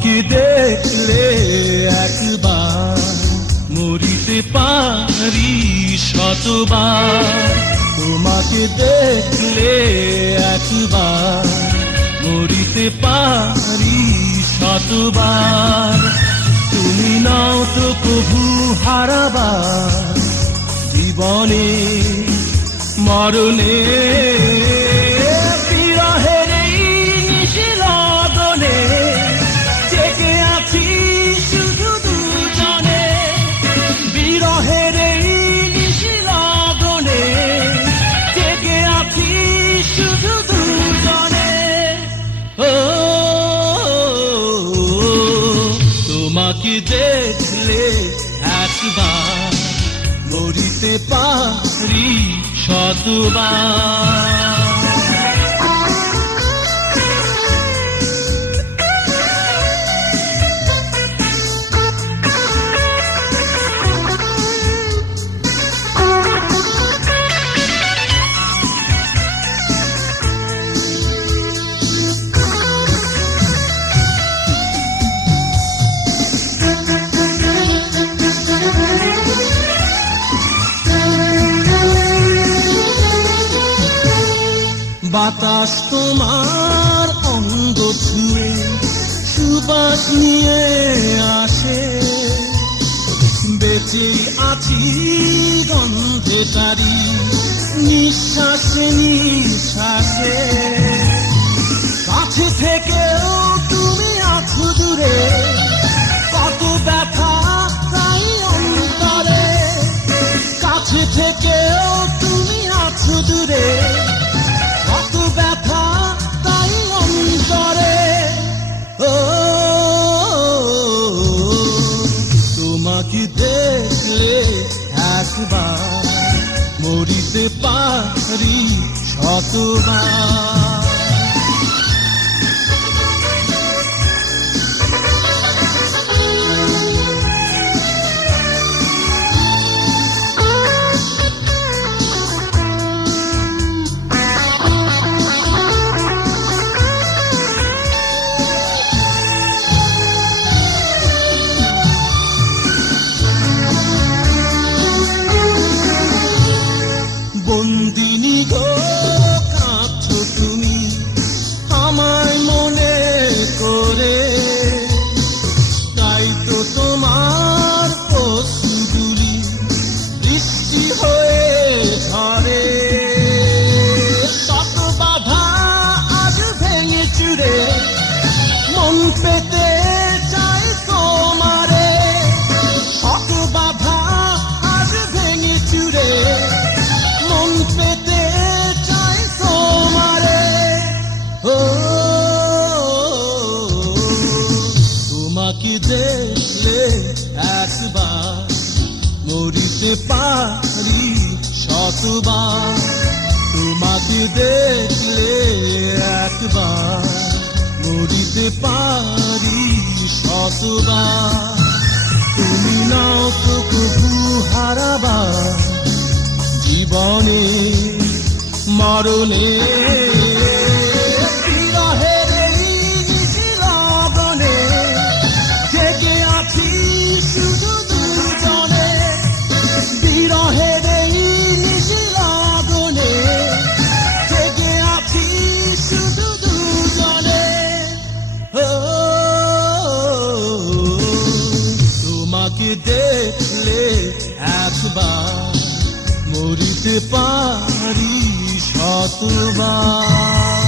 তোমাকে দেখলে একবার মরিতে পারি শতবার। তোমাকে দেখলে একবার মরিতে পারি শতবার। তুমি নাও তো কভু হারাবার জীবনে, মরণে। তোমাকে দেখলে একবার মরিতে পারি শতবার। বাতাস তোমার অন্ধ ছুঁয়ে সুবাস নিয়ে আসে। বেঁচে আছি গন্ধে তারি, নিঃশ্বাসে নিঃশ্বাসে। কাছে থেকেও তোমাকে দেখলে একবার মরিতে পারি শতবার। mundo পারি শতবার। তোমাকে দেখলে একবার, মরিতে পারি শতবার। তুমি নাও তো কবু হারাবার জীবনে মরণে দেখলে একবার মরিতে পারি শতবার।